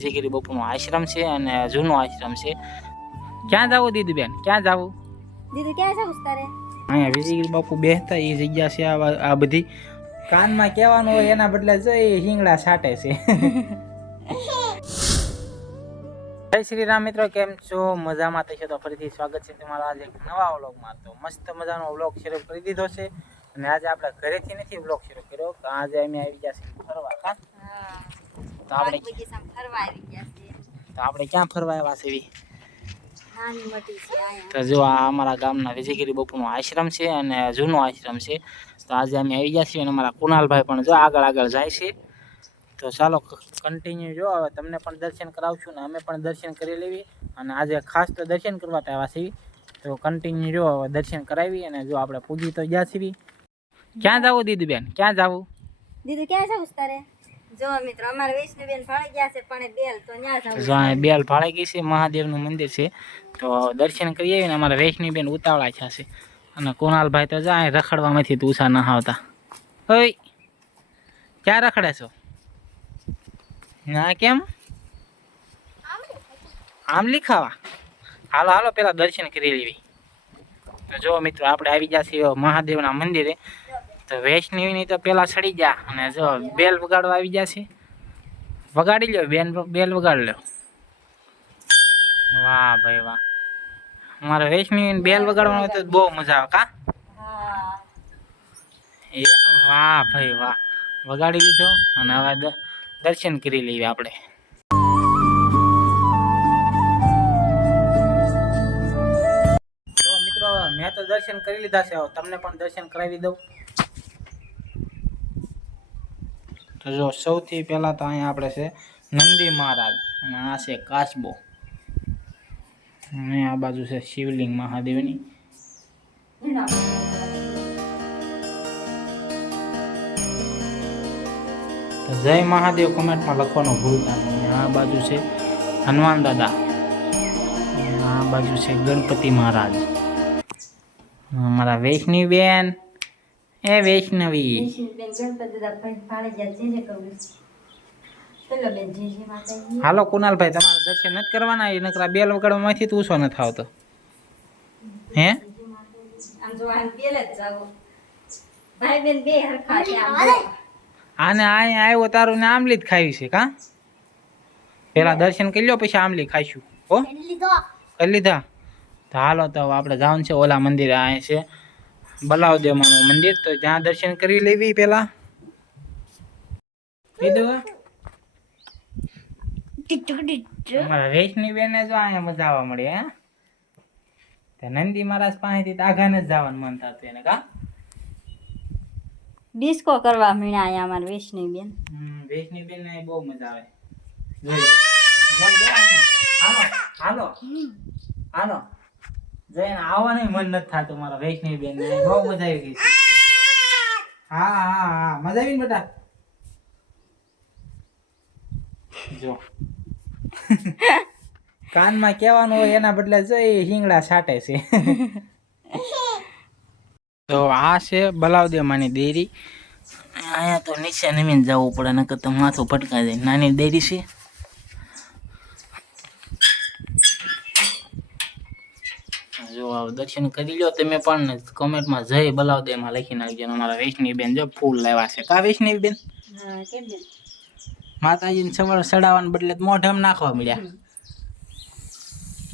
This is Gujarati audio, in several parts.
વિજયગીરી બાપુનો આશ્રમ છે અને જૂનો આશ્રમ છે. ક્યાં જાવું દીદીબેન, ક્યાં જાવું? દીદી ક્યાં જાવ તારે? અહીંયા વિજયગીરી બાપુ બેહતા એ જગ્યા છે. આ બધી કાનમાં કહેવાનું હોય એના બદલે જો એ હિંગડા છાંટે છે. જય શ્રી રામ મિત્રો, કેમ છો? મજામાં થશે તો ફરીથી સ્વાગત છે તમારું આજે એક નવા વ્લોગમાં. તો મસ્ત મજાનો વ્લોગ શરૂ કરી દીધો છે અને આજે આપણે ઘરેથી નથી વ્લોગ શરૂ કર્યો. આજે અમે આવી ગયા છીએ ફરવા. તો આપણે ક્યાં ફરવા આવ્યા છીએ? તો જો આ અમારા ગામના વિજયગીરી બાપુનો આશ્રમ છે અને જૂનો આશ્રમ છે. તો આજે અમે આવી ગયા છીએ અને અમારા કુનાલભાઈ પણ જો આગળ જાય છે. તો ચાલો કન્ટિન્યુ જો, હવે તમને પણ દર્શન કરાવશું ને અમે પણ દર્શન કરી લેવી. અને આજે ખાસ તો દર્શન કરવા આવ્યા છીએ. તો કન્ટિન્યુ જો, હવે દર્શન કરાવી અને જો આપણે પૂજી તો ગયા છીએ. ક્યાં જાવું દીદીબેન, ક્યાં જાવું? દીદી ક્યાં જાવ તારે? જો મિત્રો અમારા વૈષ્ણવબેન ભાળી ગયા છે પણ બેલ તો ન્યા જાવ. જો આ બેલ ભાળી ગઈ છે, મહાદેવનું મંદિર છે. તો દર્શન કરી આવીને અમારા વૈષ્ણવબેન ઉતાવળા છે. અને કુણાલભાઈ તો જાય રખડવામાંથી તું ઉષા ના આવતા. ઓય ક્યાં રખડે છો? ના કેમ? આમલી ખાવા? હાલો હાલો પેલા દર્શન કરી લેવી. તો જો મિત્રો આપણે આવી ગયા છીએ મહાદેવના મંદિરે. તો વૈષ્ણવીની તો પેલા ચડી જા અને જો બેલ વગાડવા આવી ગયા છે. વગાડી લ્યો બેન, બેલ વગાડી લ્યો. વાહ ભાઈ વાહ, અમારે વૈષ્ણવીને બેલ વગાડવાનું હોય તો બહુ મજા આવે કા? એ વાહ ભાઈ વાહ, વગાડી લીધો અને હવે દર્શન કરી લઈએ આપણે. તો મિત્રો મેં તો દર્શન કરી લીધા છે, તમને પણ દર્શન કરાવી દઉં. તો જો સૌથી પહેલા તો અહીંયા આપણે છે નંદી મહારાજ અને આ છે કાચબો અને આ બાજુ છે શિવલિંગ મહાદેવની. તો જય મહાદેવ કોમેન્ટમાં લખવાનું ભૂલતા નહીં. આ બાજુ છે હનુમાન દાદા, આ બાજુ છે ગણપતિ મહારાજ. અમારા વૈષ્ણવી બેન, એ વૈષ્ણવી હાલો કુનાલભાઈ, તમારે દર્શન નથી કરવાના? એ નકરા બેલ વગાડવામાંથી તું શું નથી આવતો? હે આને અહીંયા આવ્યો તારું ને આમલી જ ખાવી છે કા? પેલા દર્શન કરી લો પછી આમલી ખાઈશું. હો કરી લીધા? તો હાલો તો આપણે જવાનું છે ઓલા મંદિરે. અહીંયા છે બલાવદેવમાનું મંદિર, તો જ્યાં દર્શન કરી લેવી પેલા. અમારા વૈષ્ણવી બેન જો અહીંયા મજા આવવા મળી. હે નંદી મહારાજ પાસેથી આઘાને જ જવાનું મન થતું એને કા? ડિસ્કો કરવા મળ્યા અહીંયા અમારા વૈષ્ણવબેન. વૈષ્ણવીબેન ને બહુ મજા આવે. હાલો હાલો જઈને આવવાનું મન નથી થતું મારા વૈષ્ણવીબેન ને. બહુ મજા આવી ગઈ છે. હા હા હા મજા આવી ને બેટા? જો કાનમાં કહેવાનું હોય એના બદલે જો એ હિંગડા છાંટે છે. તો આ છે બલાવદેવ માની ડેરી. અહીંયા તો નીચે નમીને જવું પડે નકર તો માથું ભટકાઈ જાય. નાની ડેરી છે. જો દર્શન કરી લો તમે પણ. કોમેન્ટમાં જય બલાવદેવમાં લખી નાખજો. અમારા વૈષ્ણવી બેન જો ફૂલ લાવ્યા છે કા વૈષ્ણવી બેન? માતાજીને સવાર ચડાવવાને બદલે મોઢામ નાખવા મળ્યા.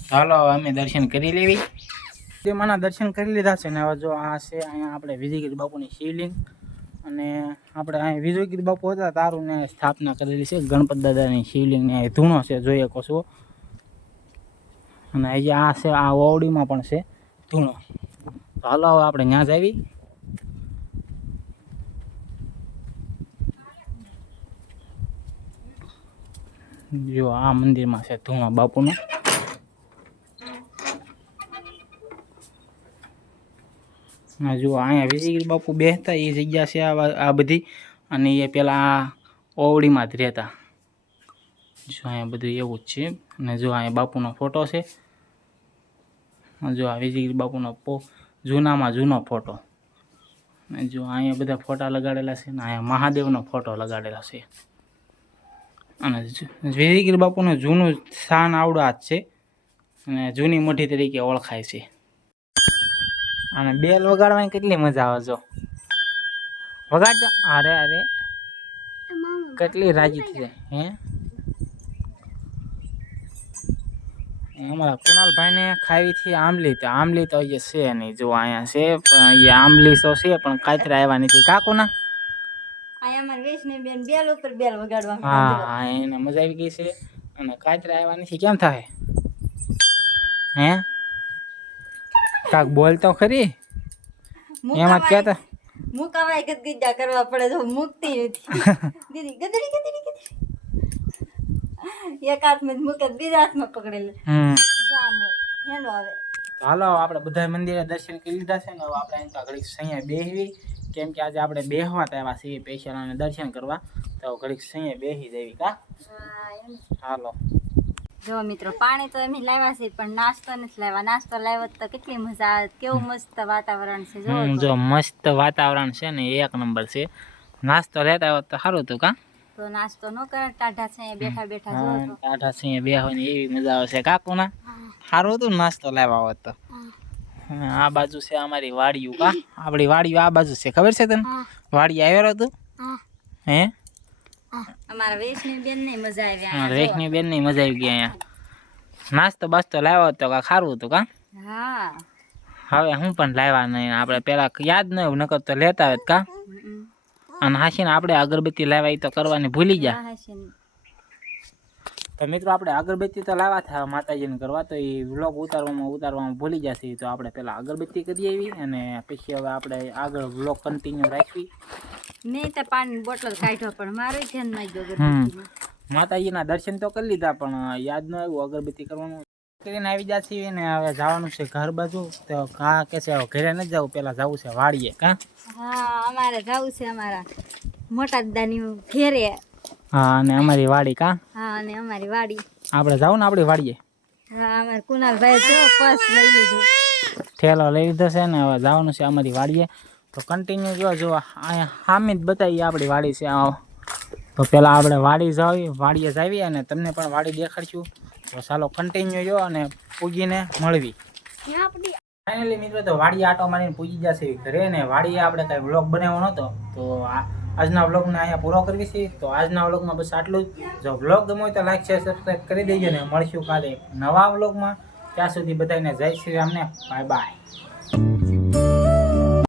ચાલો અમે દર્શન કરી લેવી. માના દર્શન કરી લીધા છે ને હવે જો આ છે અહીંયા આપણે વિજયગીરી બાપુની શિવલિંગ. અને આપણે અહીંયા વિજયગીરી બાપુ હતા તારું ને સ્થાપના કરેલી છે. ગણપત દાદાની શિવલિંગને ધૂણો છે જોઈ શકો છો. અને હજી આ છે આ ઓવડીમાં પણ છે ધૂણો. તો હાલો હવે આપણે ત્યાં જ આવી. જો આ મંદિરમાં છે ધૂણો બાપુનો. જો અહીંયા વિજયગીરી બાપુ બેસતા એ જગ્યા છે આ બધી. અને એ પેલા ઓવડીમાં જ રહેતા. જો અહીંયા બધું એવું જ છે. અને જો અહીંયા બાપુનો ફોટો છે. જો આ વિજયગીરી બાપુનો જૂનામાં જૂનો ફોટો. જો અહીંયા બધા ફોટા લગાડેલા છે ને અહીંયા મહાદેવનો ફોટો લગાડેલા છે. અને વિજયગીરી બાપુનું જૂનું સ્થાન આવડા જ છે અને જૂની મઠી તરીકે ઓળખાય છે. અને બેલ વગાડવાની કેટલી મજા આવે જો વગાડતો. અરે અરે કેટલી રાજી થઈ જાય હે. અમારા કુણાલભાઈને ખાવી થી આંબલી, તો આંબલી તો અહીંયા છે નહીં. જો અહીંયા છે પણ એ આંબલી તો છે પણ કાતરા આવ્યા નથી. કાકુના અહીંયા અમારે વૈષ્ણવીબેન બેલ ઉપર બેલ વગાડવા. હા એને મજા આવી ગઈ છે અને કાતરા આવ્યા નથી. કેમ થાય હે કાક બોલ તો ખરી એમાં જ કહેતા. મુકાવાય ગદગદા કરવા પડે જો મુકતી નથી. દીદી ગદડી ગદડી ગદડી એક હાથમાં મૂકે બીજા હાથમાં પકડે લે. જો આમ હોય હેંડો આવે. હાલો આપણે બધા મંદિરે દર્શન કરી લીધા છે ને હવે આપણે એમ તો ઘડીક અહીંયા બેહવી, કેમ કે આજે આપણે બેહવા આવ્યા છીએ સ્પેશિયલ અને દર્શન કરવા, તો ઘડીક અહીંયા બેસી જવી કા. હાલો જો મિત્રો પાણી તો એમ લાવ્યા છે પણ નાસ્તો નથી લાવ્યા. નાસ્તો લાવ્યો તો કેટલી મજા આવે. કેવું મસ્ત વાતાવરણ છે જો મસ્ત વાતાવરણ છે ને એક નંબર છે. નાસ્તો લેતા હોત તો સારું હતું કા. તો નાસ્તો ન કરે ટાઢા છે બેઠા બેઠા જો ટાઢા છે બેહવાની એવી મજા આવે છે કાકુના. સારું હતું નાસ્તો લાવ્યા હોત તો. આ બાજુ છે અમારી વાડીયું કા. આપણી વાડીયું આ બાજુ છે ખબર છે તને? વાડી આવ્યો હતું હે. અમારા વૈષ્ણવીબેન ને મજા આવી. વૈષ્ણવીબેન ની મજા આવી ગઈ અહીંયા. નાસ્તો બાસ્તો લાવ્યો હતો કા સારું હતું કા. હા હવે હું પણ લાવ્યા નહીં. આપણે પેલા યાદ ન હોય નકર તો લેતા આવે કા. અને હાસીને આપણે અગરબત્તી લાવ્યા એ તો કરવાની ભૂલી ગયા. તો મિત્રો આપણે અગરબત્તી તો લાવવા થયા માતાજીને કરવા, તો એ વ્લોગ ઉતારવામાં ભૂલી જશે. તો આપણે પેલા અગરબત્તી કરી આવી અને પછી હવે આપણે આગળ વ્લોગ કન્ટિન્યુ રાખવી. મેં તો પાણી બોટલ કાઢ્યો પણ મારું ધ્યાન નહીં ગયું. માતાજીના દર્શન તો કરી લીધા પણ યાદ ન આવ્યું અગરબત્તી કરવાનું. કરીને આવી જશે ને હવે જવાનું છે ઘર બાજુ. તો કા કે છે ઘરે નથી જવું, પેલા જવું છે વાડીએ કા. હા અમારે જવું છે અમારા મોટા દાદાની ઘેરે. હા અને અમારી વાડી કા. હા અને અમારી વાડી આપણે જવું ને આપણી વાડીએ. હા અમારે કુનાલભાઈ જો પર્સ લઈ લીધું, થેલો લઈ લીધો છે ને હવે જવાનું છે અમારી વાડીએ. તો કન્ટિન્યુ જો અહીંયા સામે જ બતાવીએ આપણી વાડી છે. તો પેલા આપણે વાડીએ જાવી અને તમને પણ વાડી દેખાડશું. તો ચાલો કન્ટિન્યુ જો અને પૂગીને મળવી. ફાઇનલી મિત્રો તો વાડી આટો મારીને પૂજી જશે ઘરે ને. વાડીએ આપણે કાંઈ વ્લોગ બનાવ્યો નહોતો તો આજના વ્લોગને અહીંયા પૂરો કરવી છે. તો આજના વ્લોગમાં બસ આટલું જ. જો વ્લોગ ગમ્યો હોય તો લાઈક શેર સબસ્ક્રાઈબ કરી દેજો ને મળશું કાલે નવા વ્લોગમાં. ત્યાં સુધી બધાને જય શ્રી રામને બાય બાય.